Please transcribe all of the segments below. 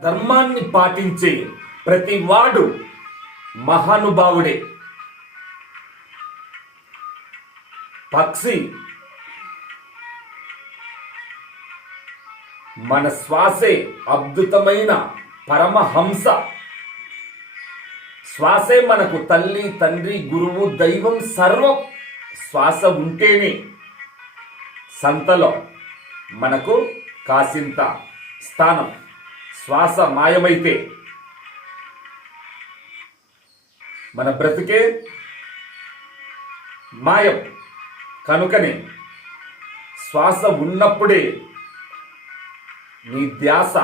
ధర్మాన్ని పాటించే ప్రతి వాడు మహానుభావుడే. పక్షి మన శ్వాసే అద్భుతమైన పరమహంస. శ్వాసే మనకు తల్లి, తండ్రి, గురువు, దైవం సర్వం. శ్వాస ఉంటేనే సంతలో మనకు కాసింత స్థానం. శ్వాస మాయమైతే మన బ్రతికే మాయం. కనుకనే శ్వాస ఉన్నప్పుడే నీ ధ్యాస,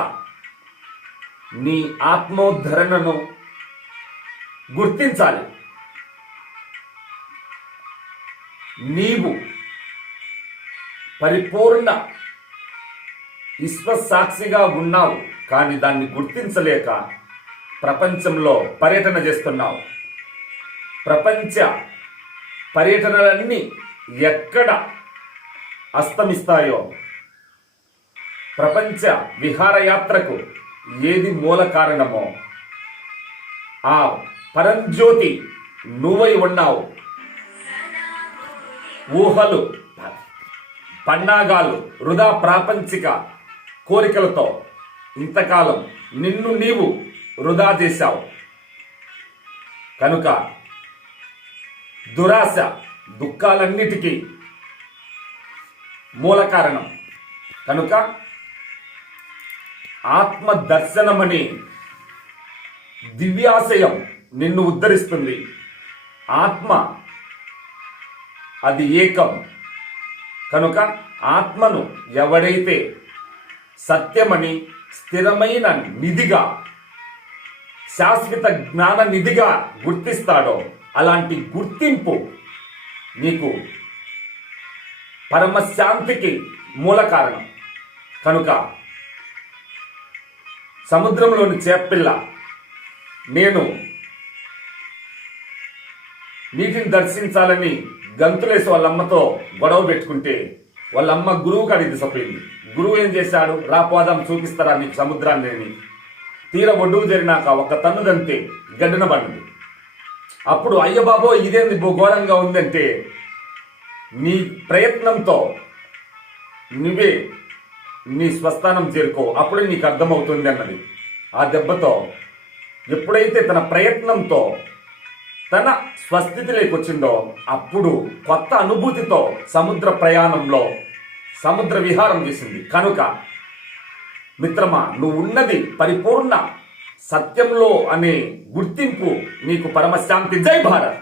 నీ ఆత్మోద్ధరణను గుర్తించాలి. నీవు పరిపూర్ణ విశ్వసాక్షిగా ఉన్నావు, కానీ దాన్ని గుర్తించలేక ప్రపంచంలో పర్యటన చేస్తున్నావు. ప్రపంచ పర్యటనలన్నీ ఎక్కడ అస్తమిస్తాయో, ప్రపంచ విహారయాత్రకు ఏది మూల కారణమో ఆ పరంజ్యోతి నువ్వై ఉన్నావు. ఊహలు, పన్నాగాలు, వృధా ప్రాపంచిక కోరికలతో ఇంతకాలం నిన్ను నీవు వృధా చేశావు. కనుక దురాశ దుఃఖాలన్నిటికీ మూల కారణం. కనుక ఆత్మ దర్శనమని దివ్యాశయం నిన్ను ఉద్ధరిస్తుంది. ఆత్మ అది ఏకం. కనుక ఆత్మను ఎవడైతే సత్యమని, స్థిరమైన నిధిగా, శాశ్వత జ్ఞాన నిధిగా గుర్తిస్తాడో, అలాంటి గుర్తింపు నీకు పరమశాంతికి మూల కారణం. కనుక సముద్రంలోని చేపపిల్ల నేను నీటిని దర్శించాలని గంతులేసి వాళ్ళమ్మతో గొడవ పెట్టుకుంటే వాళ్ళమ్మ గురువు కాడికి తీసుకుపోయింది. గురువు ఏం చేశాడు? రాపోదాం చూపిస్తారా నీకు సముద్రాన్ని అని. తీర ఒడ్డుకు జరిగినాక ఒక తన్నుదంతే గడ్డన పడింది. అప్పుడు అయ్య బాబో ఇదేంది ఘోరంగా ఉందంటే, నీ ప్రయత్నంతో నువ్వే నీ స్వస్థానం చేరుకో, అప్పుడే నీకు అర్థమవుతుంది అన్నది. ఆ దెబ్బతో ఎప్పుడైతే తన ప్రయత్నంతో తన స్వస్థితిలోకి వచ్చిందో, అప్పుడు కొత్త అనుభూతితో సముద్ర ప్రయాణంలో సముద్ర విహారం చేసింది. కనుక మిత్రమా, నువ్వు ఉన్నది పరిపూర్ణ సత్యంలో అనే గుర్తింపు నీకు పరమశాంతి. జై భారత్.